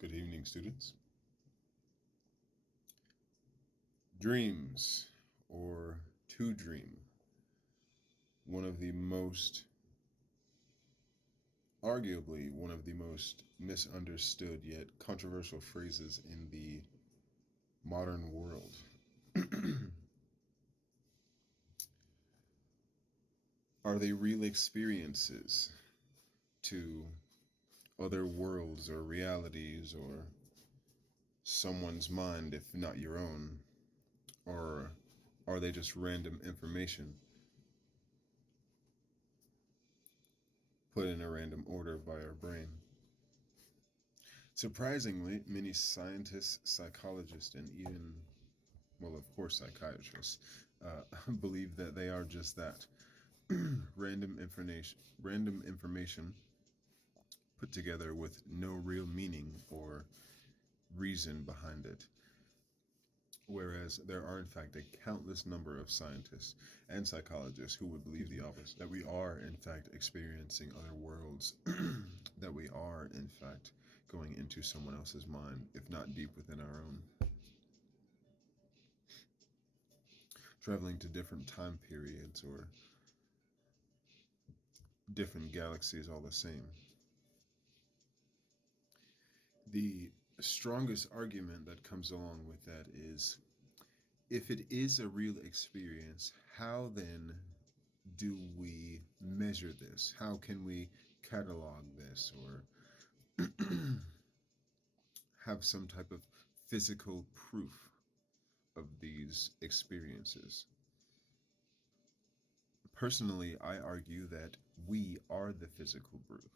Good evening, students. Dreams, or to dream, arguably one of the most misunderstood yet controversial phrases in the modern world. Are they real experiences to other worlds or realities or someone's mind, if not your own? Or are they just random information put in a random order by our brain? Surprisingly, many scientists, psychologists, and even, well, of course, psychiatrists, believe that they are just that random information put together with no real meaning or reason behind it. Whereas there are, in fact, a countless number of scientists and psychologists who would believe the opposite, that we are, in fact, experiencing other worlds, that we are, in fact, going into someone else's mind, if not deep within our own, traveling to different time periods or different galaxies all the same. The strongest argument that comes along with that is, if it is a real experience, how then do we measure this? How can we catalog this or have some type of physical proof of these experiences? Personally, I argue that we are the physical proof.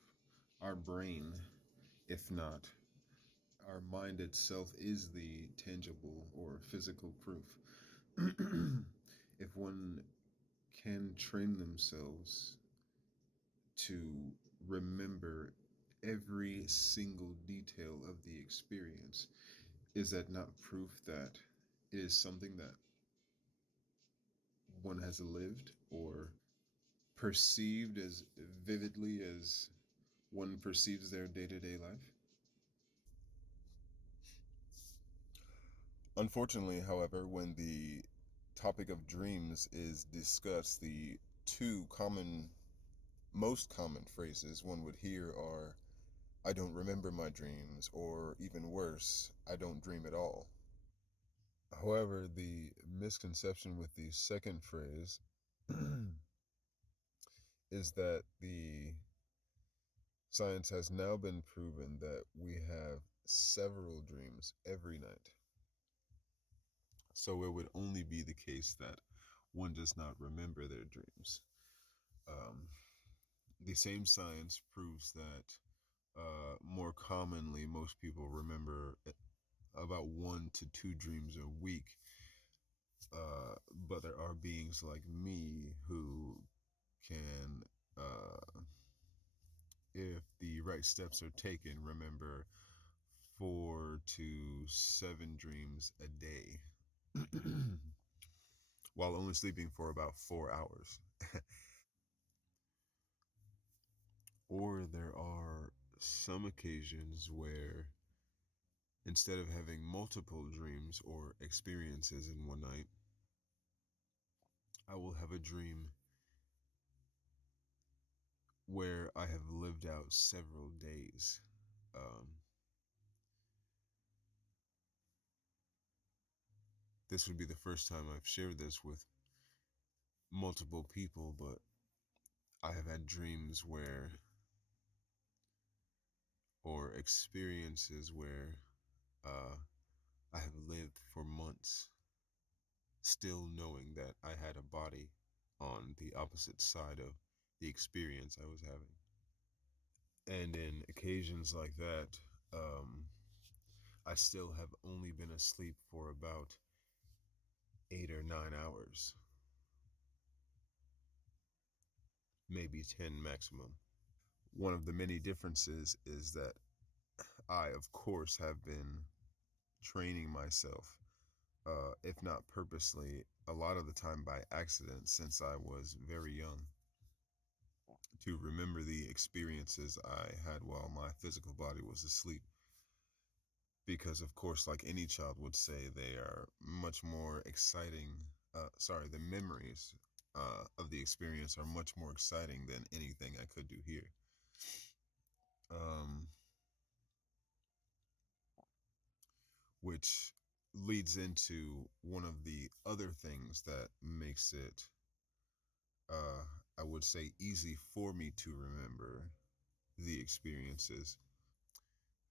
Our brain, if not our mind itself, is the tangible or physical proof. If one can train themselves to remember every single detail of the experience, is that not proof that it is something that one has lived or perceived as vividly as one perceives their day-to-day life? Unfortunately, however, when the topic of dreams is discussed, the most common phrases one would hear are, "I don't remember my dreams," or even worse, "I don't dream at all." However, the misconception with the second phrase is that the science has now been proven that we have several dreams every night. So it would only be the case that one does not remember their dreams. Um, the same science proves that more commonly, most people remember about 1 to 2 dreams a week. But there are beings like me who can, uh, if the right steps are taken, remember 4 to 7 dreams a day while only sleeping for about 4 hours. Or there are some occasions where instead of having multiple dreams or experiences in one night, I will have a dream where I have lived out several days. Um, this would be the first time I've shared this with multiple people, but I have had dreams or experiences where uh, I have lived for months, still knowing that I had a body on the opposite side of the experience I was having. And in occasions like that, I still have only been asleep for about 8 or 9 hours, maybe 10 maximum. One of the many differences is that I, of course, have been training myself, if not purposely, a lot of the time by accident since I was very young, to remember the experiences I had while my physical body was asleep. because of course, like any child would say, they are much more exciting. The memories of the experience are much more exciting than anything I could do here. Um, which leads into one of the other things that makes it, uh, I would say, easy for me to remember the experiences.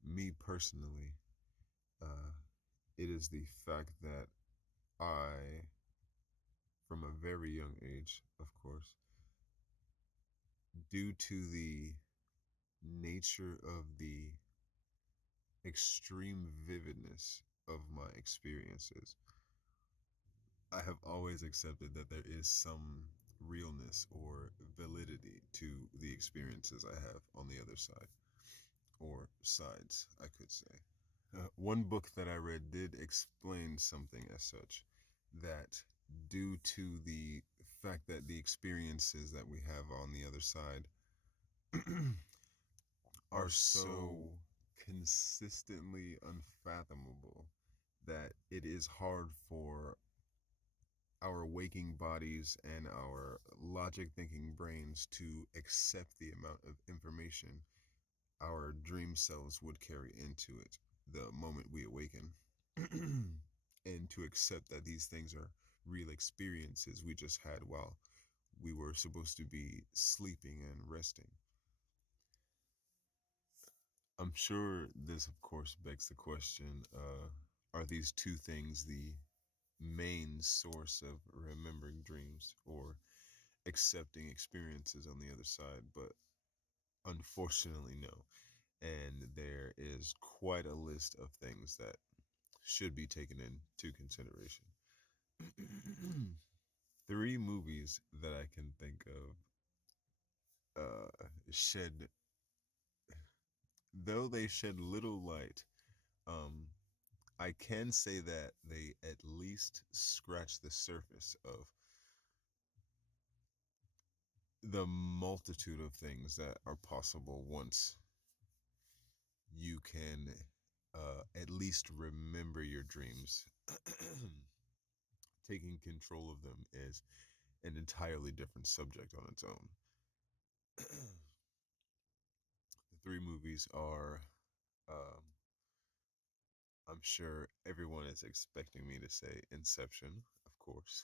Me personally, uh, it is the fact that I, from a very young age, of course, due to the nature of the extreme vividness of my experiences, I have always accepted that there is some realness or validity to the experiences I have on the other side, or sides, I could say. One book that I read did explain something as such, that due to the fact that the experiences that we have on the other side are so consistently unfathomable that it is hard for our waking bodies and our logic thinking brains to accept the amount of information our dream selves would carry into it the moment we awaken. And to accept that these things are real experiences we just had while we were supposed to be sleeping and resting. I'm sure this, of course, begs the question, are these two things the main source of remembering dreams or accepting experiences on the other side? But unfortunately, no. And there is quite a list of things that should be taken into consideration. Three movies that I can think of shed, though they shed little light, um, I can say that they at least scratch the surface of the multitude of things that are possible once you can at least remember your dreams. Taking control of them is an entirely different subject on its own. The three movies are, um, I'm sure everyone is expecting me to say Inception, of course.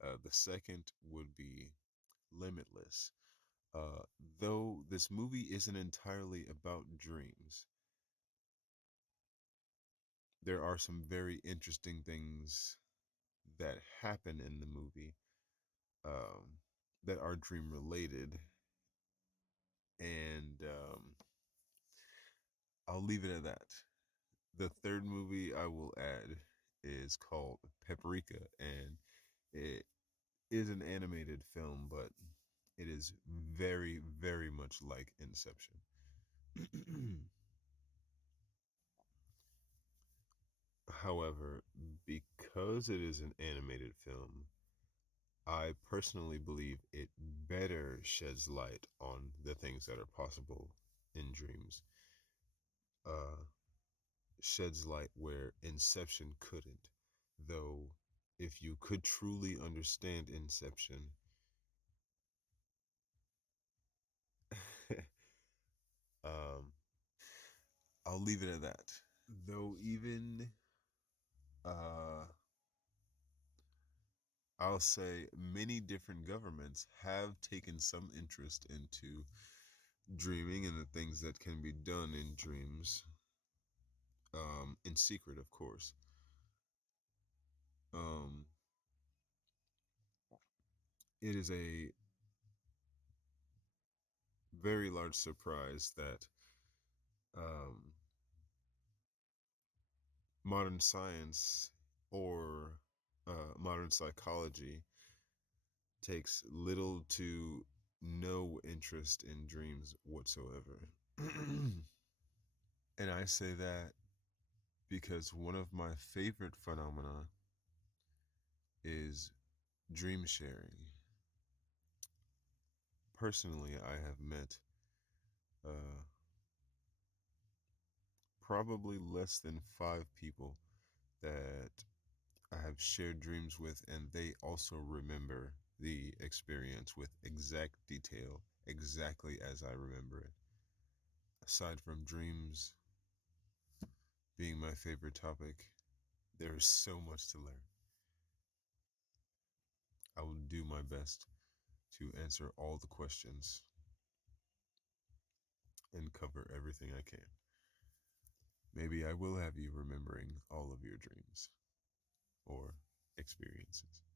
The second would be Limitless. Uh, though this movie isn't entirely about dreams, there are some very interesting things that happen in the movie, um, that are dream related. And I'll leave it at that. The third movie I will add is called Paprika, and it is an animated film, but it is very, very much like Inception. However, because it is an animated film, I personally believe it better sheds light on the things that are possible in dreams. Uh, Sheds light where Inception couldn't. Though, if you could truly understand Inception, um, I'll leave it at that. Though, even I'll say many different governments have taken some interest into dreaming and the things that can be done in dreams, in secret, of course. Um, it is a very large surprise that, um, modern science or modern psychology takes little to no interest in dreams whatsoever. And I say that because one of my favorite phenomena is dream sharing. Personally, I have met uh, probably less than 5 people that I have shared dreams with, and they also remember the experience with exact detail, exactly as I remember it. Aside from dreams being my favorite topic, there is so much to learn. I will do my best to answer all the questions and cover everything I can. Maybe I will have you remembering all of your dreams or experiences.